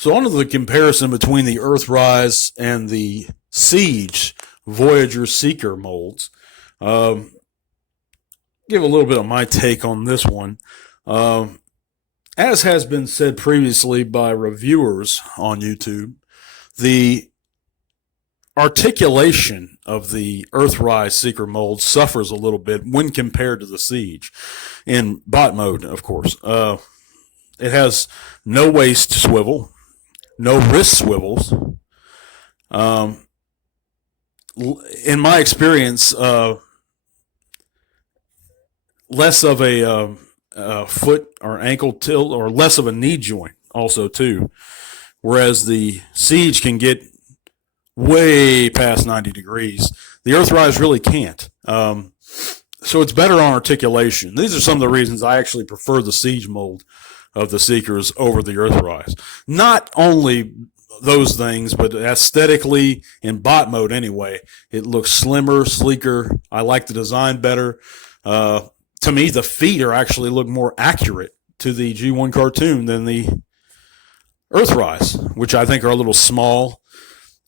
So on to the comparison between the Earthrise and the Siege Voyager Seeker molds. Um, Give a little bit of my take on this one. Um, as has been said previously by reviewers on YouTube, the articulation of the Earthrise Seeker mold suffers a little bit when compared to the Siege in bot mode, of course. It has no waist swivel, no wrist swivels. Um, in my experience, less of a foot or ankle tilt, or less of a knee joint, also too. Whereas the Siege can get way past 90 degrees, the Earthrise really can't. So it's better on articulation. These are some of the reasons I actually prefer the Siege mold of the Seekers over the Earthrise. Not only those things, but aesthetically, in bot mode anyway, it looks slimmer, sleeker. I like the design better. To me, the feet are actually look more accurate to the G1 cartoon than the Earthrise, which I think are a little small.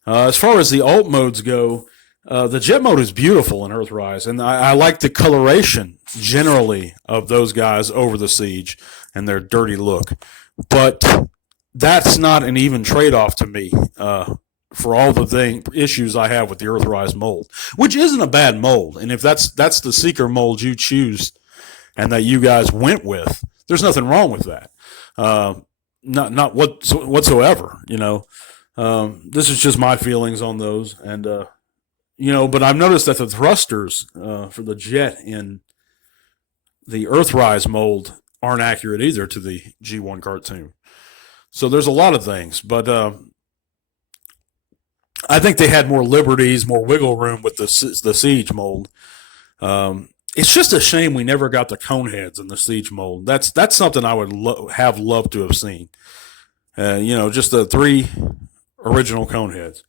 As far as the alt modes go, the jet mode is beautiful in Earthrise, and I like the coloration generally of those guys over the Siege and their dirty look. But that's not an even trade-off to me for all the issues I have with the Earthrise mold, which isn't a bad mold. And if that's the Seeker mold you choose and that you guys went with, there's nothing wrong with that. Not whatsoever. This is just my feelings on those, and but I've noticed that the thrusters for the jet in the Earthrise mold aren't accurate either to the G1 cartoon. So there's a lot of things, but I think they had more liberties, more wiggle room with the Siege mold. It's just a shame we never got the cone heads in the Siege mold. That's something I would have loved to have seen. Just the 3 original cone heads.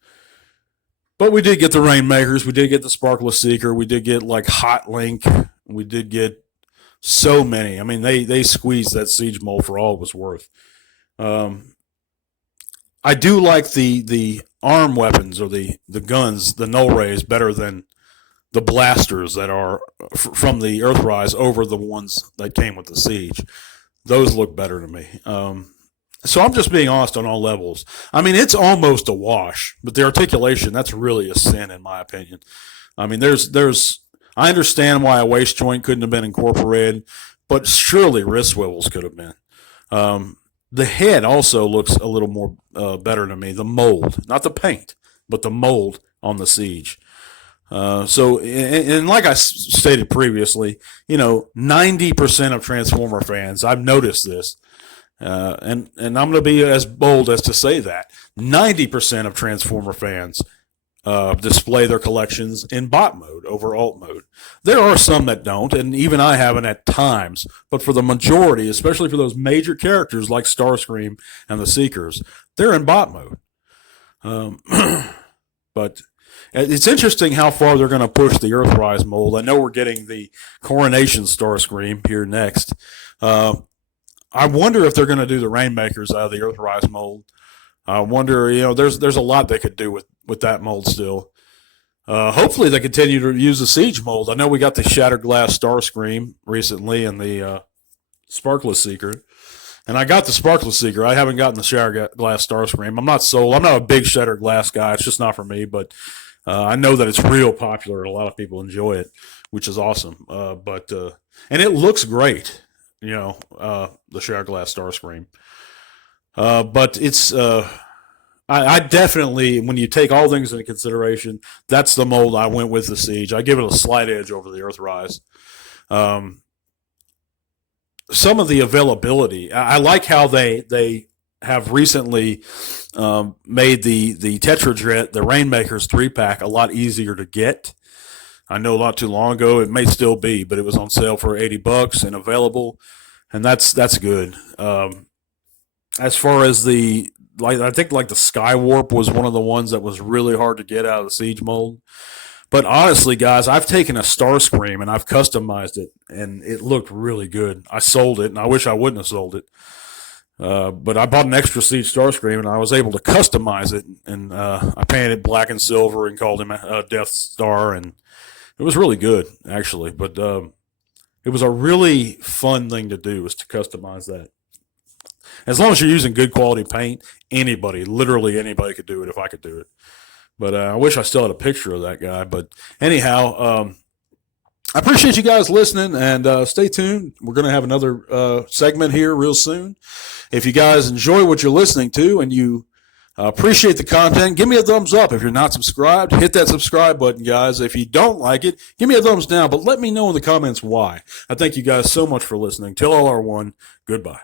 But we did get the Rainmakers. We did get the Sparkless Seeker. We did get like Hot Link. We did get so many. I mean, they squeezed that Siege mold for all it was worth. I do like the arm weapons, or the guns, the null rays, better than the blasters that are from the Earthrise over the ones that came with the Siege. Those look better to me. So I'm just being honest on all levels. I mean, it's almost a wash, but the articulation, that's really a sin in my opinion. I mean, I understand why a waist joint couldn't have been incorporated, but surely wrist swivels could have been. The head also looks a little more better to me. The mold, not the paint, but the mold on the Siege. And like I stated previously, 90% of Transformer fans, I've noticed this, and I'm going to be as bold as to say that 90% of Transformer fans display their collections in bot mode over alt mode. There are some that don't, and even I haven't at times, but for the majority, especially for those major characters like Starscream and the Seekers, they're in bot mode. But it's interesting how far they're going to push the Earthrise mold. I know we're getting the Coronation Starscream here next. I wonder if they're going to do the Rainmakers out of the Earthrise mold. I wonder, there's a lot they could do with that mold still. Hopefully they continue to use the Siege mold. I know we got the Shattered Glass Starscream recently and the Sparkless Seeker. And I got the Sparkless Seeker. I haven't gotten the Shattered Glass Starscream. I'm not sold. I'm not a big Shattered Glass guy. It's just not for me. But I know that it's real popular and a lot of people enjoy it, which is awesome. And it looks great, the Shattered Glass Starscream. But it's I definitely, when you take all things into consideration, that's the mold I went with the Siege. I give it a slight edge over the Earthrise. Some of the availability, I like how they have recently made the Tetrajet, the Rainmakers 3-pack, a lot easier to get. I know not too long ago, it may still be, but it was on sale for $80 and available, and that's good. As far as I think the Skywarp was one of the ones that was really hard to get out of the Siege mold. But honestly, guys, I've taken a Starscream and I've customized it, and it looked really good. I sold it, and I wish I wouldn't have sold it. But I bought an extra seat Starscream, and I was able to customize it, and I painted it black and silver and called him a Death Star, and it was really good actually. But it was a really fun thing to do, was to customize that. As long as you're using good quality paint, anybody, literally anybody, could do it if I could do it. But I wish I still had a picture of that guy. But anyhow, I appreciate you guys listening, and stay tuned. We're going to have another segment here real soon. If you guys enjoy what you're listening to and you appreciate the content, give me a thumbs up. If you're not subscribed, hit that subscribe button, guys. If you don't like it, give me a thumbs down, but let me know in the comments why. I thank you guys so much for listening. Till all are one, goodbye.